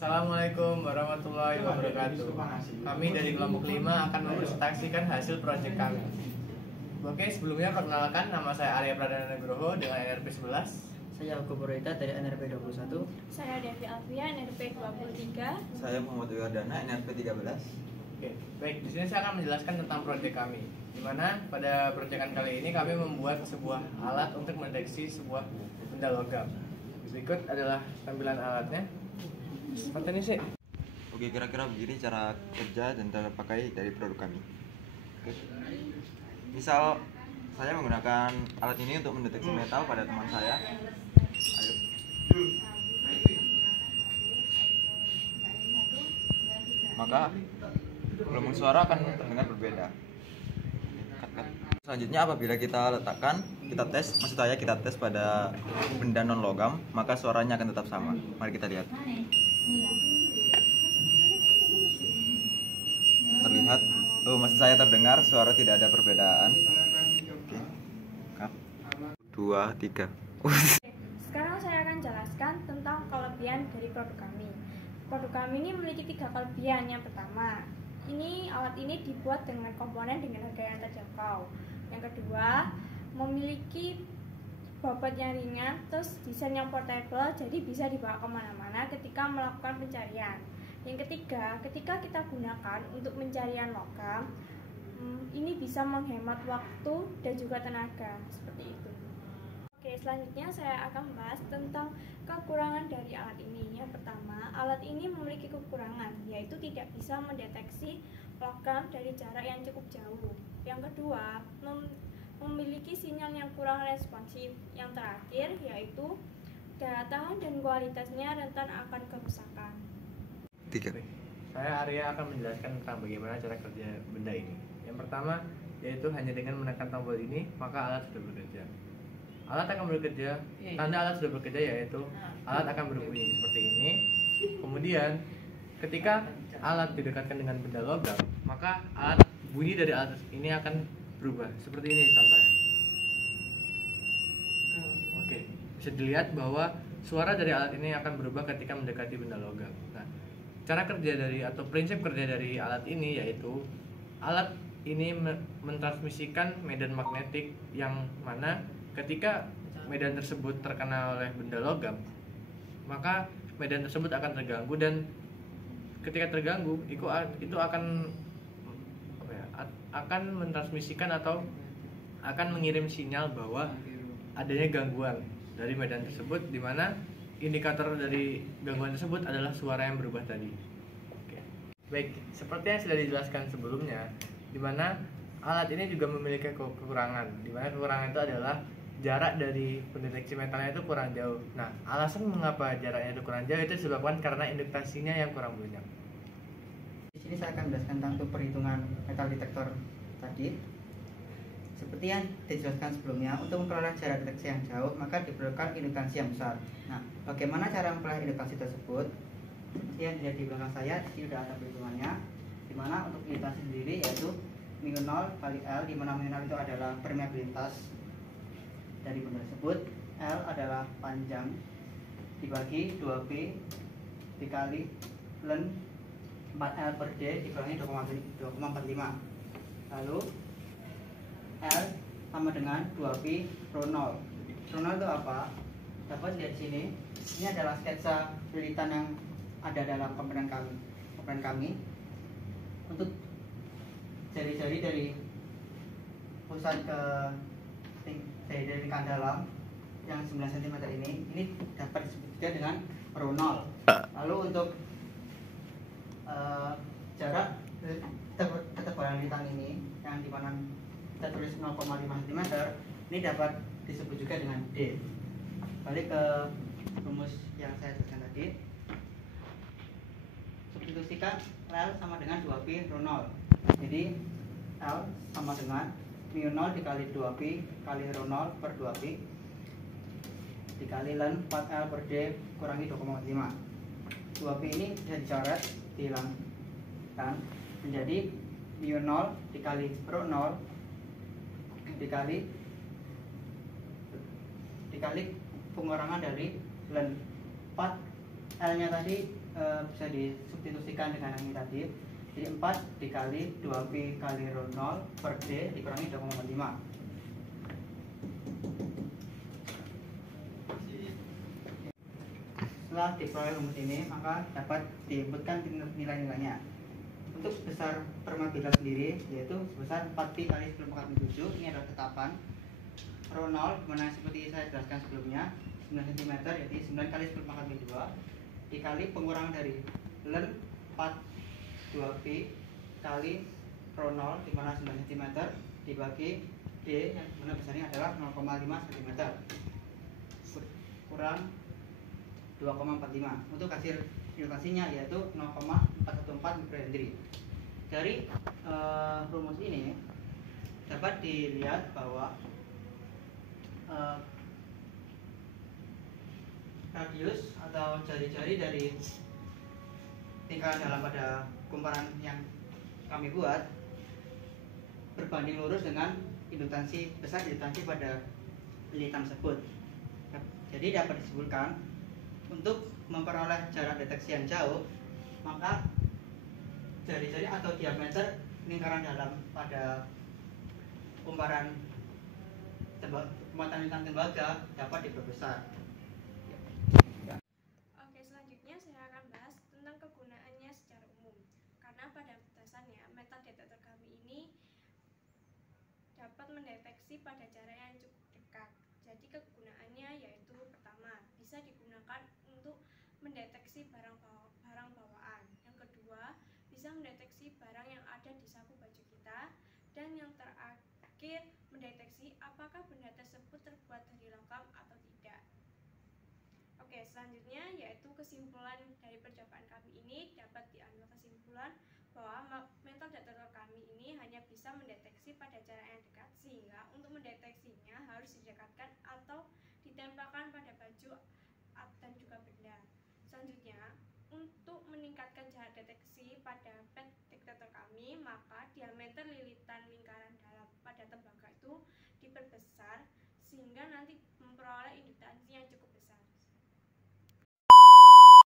Assalamualaikum warahmatullahi wabarakatuh. Kami dari kelompok 5 akan mempresentasikan hasil proyek kami. Oke, sebelumnya perkenalkan, nama saya Arya Pradana Nugroho dengan NRP 11. Saya Ugo Purwita dari NRP 21. Saya Devi Alfia, NRP 23. Saya Muhammad Wardana, NRP 13. Oke, baik. Di sini saya akan menjelaskan tentang proyek kami. Di mana pada proyekan kali ini kami membuat sebuah alat untuk mendeteksi sebuah benda logam. Berikut adalah tampilan alatnya. Seperti ini sih. Oke, kira-kira begini cara kerja dan cara pakai dari produk kami. Oke. Misal saya menggunakan alat ini untuk mendeteksi metal pada teman saya. Ayo. Maka gelombang suara akan terdengar berbeda. Selanjutnya apabila kita letakkan, kita tes pada benda non logam, maka suaranya akan tetap sama. Mari kita lihat. Terlihat, masih saya terdengar, suara tidak ada perbedaan. Oke. 2, 3. Sekarang saya akan jelaskan tentang kelebihan dari produk kami. Produk kami ini memiliki 3 kelebihan. Yang pertama, alat ini dibuat dengan komponen dengan harga yang terjangkau. Yang kedua, memiliki bobot yang ringan, terus desain yang portable, jadi bisa dibawa kemana-mana ketika melakukan pencarian. Yang ketiga, ketika kita gunakan untuk pencarian logam, ini bisa menghemat waktu dan juga tenaga, seperti itu. Oke, selanjutnya saya akan membahas tentang kekurangan dari alat ini. Yang pertama, alat ini memiliki kekurangan, yaitu tidak bisa mendeteksi logam dari jarak yang cukup jauh. Yang kedua, memiliki sinyal yang kurang responsif. Yang terakhir, yaitu daya tahan dan kualitasnya rentan akan kerusakan. 3. Saya Arya akan menjelaskan tentang bagaimana cara kerja benda ini. Yang pertama, yaitu hanya dengan menekan tombol ini, maka alat sudah bekerja. Alat akan bekerja, tanda alat sudah bekerja yaitu alat akan berbunyi seperti ini. Kemudian, ketika alat didekatkan dengan benda logam, maka bunyi dari alat ini akan berubah seperti ini contohnya. Oke, bisa dilihat bahwa suara dari alat ini akan berubah ketika mendekati benda logam. Nah, cara kerja atau prinsip kerja dari alat ini yaitu alat ini mentransmisikan medan magnetik yang mana ketika medan tersebut terkena oleh benda logam, maka medan tersebut akan terganggu, dan ketika terganggu itu akan mentransmisikan atau akan mengirim sinyal bahwa adanya gangguan dari medan tersebut, di mana indikator dari gangguan tersebut adalah suara yang berubah tadi. Oke. Baik, seperti yang sudah dijelaskan sebelumnya, di mana alat ini juga memiliki kekurangan, di mana kekurangan itu adalah jarak dari pendeteksi metalnya itu kurang jauh. Nah, alasan mengapa jaraknya itu kurang jauh itu disebabkan karena induksinya yang kurang banyak. Di sini saya akan menjelaskan tentang perhitungan metal detektor tadi. Seperti yang dijelaskan sebelumnya, untuk memperoleh jarak deteksi yang jauh, maka diperlukan induksi yang besar. Nah, bagaimana cara memperoleh induksi tersebut? Seperti yang dilihat di belakang saya, di sini sudah ada perhitungannya. Di mana untuk induksi sendiri yaitu mu0 kali L, di mana mu0 itu adalah permeabilitas dari benda tersebut, L adalah panjang dibagi 2P dikali len 4L per D dikurangi 2,45. Lalu L sama dengan 2Pi rho 0. Rho 0 itu apa? Dapat lihat sini. Ini adalah sketsa lilitan yang ada dalam komponen kami. Untuk jari-jari dari pusat ke dari lingkar dalam yang 9 cm ini dapat disebut juga dengan rho 0. Lalu untuk jarak ketebalan lintang ini yang dimana kita tulis 0,5 cm ini dapat disebut juga dengan D. Balik ke rumus yang saya jelaskan tadi, substitusikan L sama dengan 2Pi rho 0. Jadi L sama dengan mu0 dikali 2Pi kali rho 0 per 2Pi dikali len 4L per D kurangi 2,5. 2Pi ini bisa dicoret, dihilangkan menjadi mu0 dikali rho 0 dikali pengurangan dari len 4 L nya tadi bisa disubstitusikan dengan yang ini tadi. Jadi 4 dikali 2P kali rho 0 per D dikurangi 2,5. Setelah diperoleh rumus ini, maka dapat diinputkan nilai-nilainya. Untuk sebesar permeabilitas sendiri, yaitu sebesar 4Pi kali 10⁻7, ini adalah tetapan. Rho 0, dimana seperti saya jelaskan sebelumnya, 9 cm, yaitu 9 kali 10⁻2, dikali pengurangan dari ln 4 2Pi kali Rho 0, dimana 9 cm, dibagi D, yang mana besarnya adalah 0,5 cm, kurang 2,45. Untuk hasil ilustrasinya yaitu 0,414 mikrohenry. Dari rumus ini dapat dilihat bahwa radius atau jari-jari dari lingkaran dalam pada kumparan yang kami buat berbanding lurus dengan induktansi besar induktansi pada linitan tersebut. Jadi dapat disimpulkan, untuk memperoleh jarak deteksi yang jauh, maka jari-jari atau diameter lingkaran dalam pada kumparan muatan lintang tembaga dapat diperbesar. Oke, selanjutnya saya akan bahas tentang kegunaannya secara umum. Karena pada dasarnya metal detektor kami ini dapat mendeteksi pada jarak yang cukup dekat. Jadi kegunaannya yaitu pertama, bisa digunakan untuk mendeteksi barang bawaan. Yang kedua, bisa mendeteksi barang yang ada di saku baju kita. Dan yang terakhir, mendeteksi apakah benda tersebut terbuat dari logam atau tidak. Oke, selanjutnya yaitu kesimpulan dari percobaan kami ini dapat diambil kesimpulan bahwa metal detektor kami ini hanya bisa mendeteksi pada jarak yang dekat, sehingga untuk mendeteksinya harus didekatkan atau ditempelkan pada baju dan juga benda. Selanjutnya, untuk meningkatkan jarak deteksi pada PET detektor kami, maka diameter lilitan lingkaran